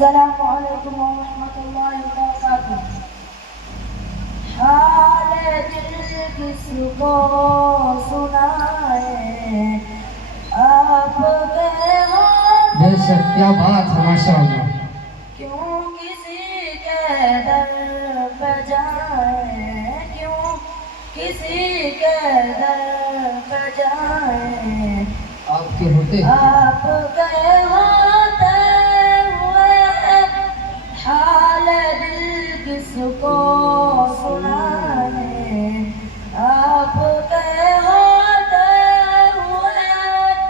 السلام علیکم ورحمۃ اللہ وبرکاتہ۔ حال دل کس کو سنائے آپ کے ہاتھ بے شک، کیا بات ہے، ماشاء اللہ۔ کیوں کسی کے در پہ جائیں، کیوں کسی کے در پہ جائیں، آپ کے ہوتے آپ کے ہوتے ہوئے حال دل کس کو سنائیں، آپ کے ہوتے ہوئے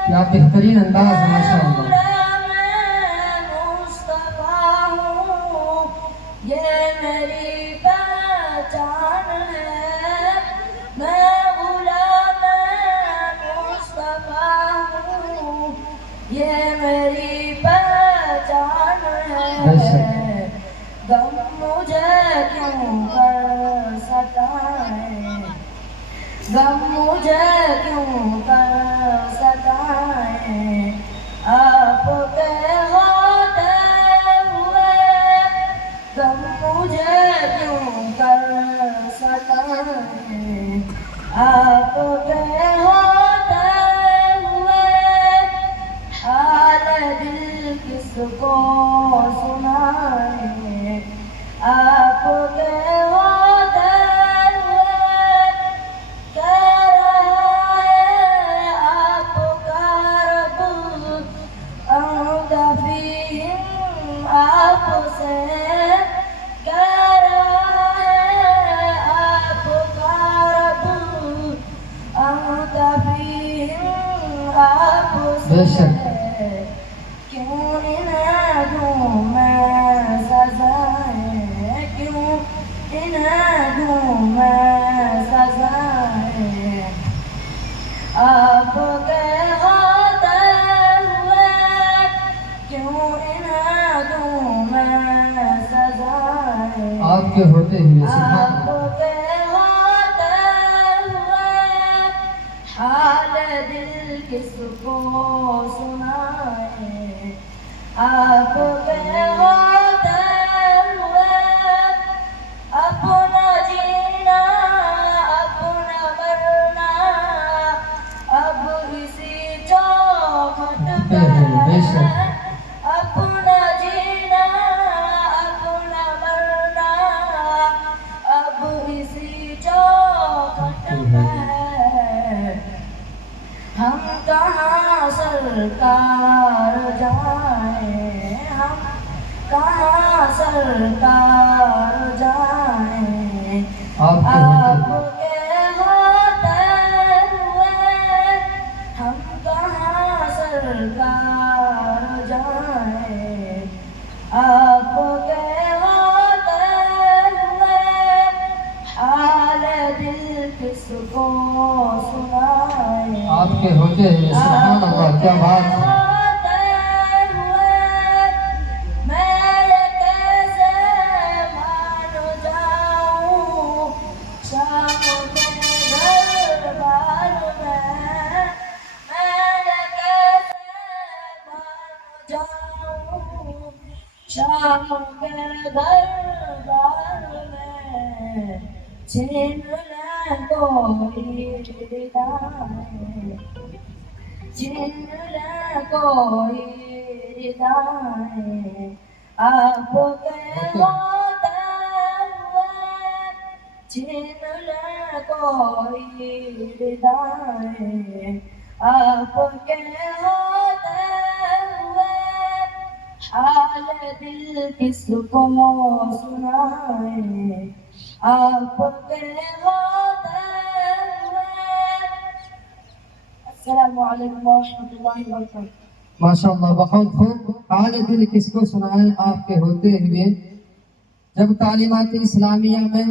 کیا بہترین انداز ہے، ماشاء اللہ۔ یہ میری پہچان ہے، میں غلام مصطفیٰ ہوں، یہ میری پہچان ہے۔ غم مجھے کیوں کر ستائیں، غم مجھے کیوں کر ستائیں، آپ کے ہوتے ہوئے غم مجھے کیوں کر ستائیں، آپ کے ہوتے ہوئے حال دل کس کو سنائیں، آپ کے ہوتے ہوئے کہہ رہا ہے آپ کا رب اعوذ فیہم، آپ سے کہہ رہا ہے آپ کا رب اعوذ فیہم، آپ بے سے شک۔ کیوں انہیں دوں میں سزائیں، کیوں انہیں دوں میں سزائیں، آپ کے ہوتے ہوئے کیوں انہیں دوں میں سزائیں، آپ کے ہوتے ہوئے، سبحان آپ اللہ۔ کے ہوتے ہوئے حال دل کس کو سنائیں، آپ کے ہوتے ہوئے اپنا جینا اپنا مرنا اب اسی چوکھٹ پہ بے شک۔ ہے، اپنا جینا اپنا مرنا اب اسی چوکھٹ پہ ہے، ہم کہاں سرکار جائیں، ہم کہاں سرکار جائیں، آپ کے آپ ہوتے کے ہوتے ہوئے ہم کہاں سرکار جائیں، آپ کے ہوتے ہوئے حال دل کس کو سنائیں، آپ کے ہوتے ہوئے، سبحان اللہ، کیا بات ہے۔ ہوتے ہوئے میں یہ کیسے مان جاؤں شام کے دربار میں یہ کیسے مان جاؤں شام کے دربار میں، چھین لے کوئی ردائیں، چھین لے کوئی ردائیں، آپ کے ہوتے ہوئے چھین لے کوئی ردائیں، آپ کے ہوتے ہوئے حال دل کس کو سنائیں، آپ کے ہوتے ہوئے۔ السلام علیکم ورحمۃ اللہ وبرکاتہ۔ ماشاء اللہ، بہت خوب۔ حال دل کس کو سنائیں، آپ کے ہوتے ہوئے۔ جب تعلیمات اسلامیہ میں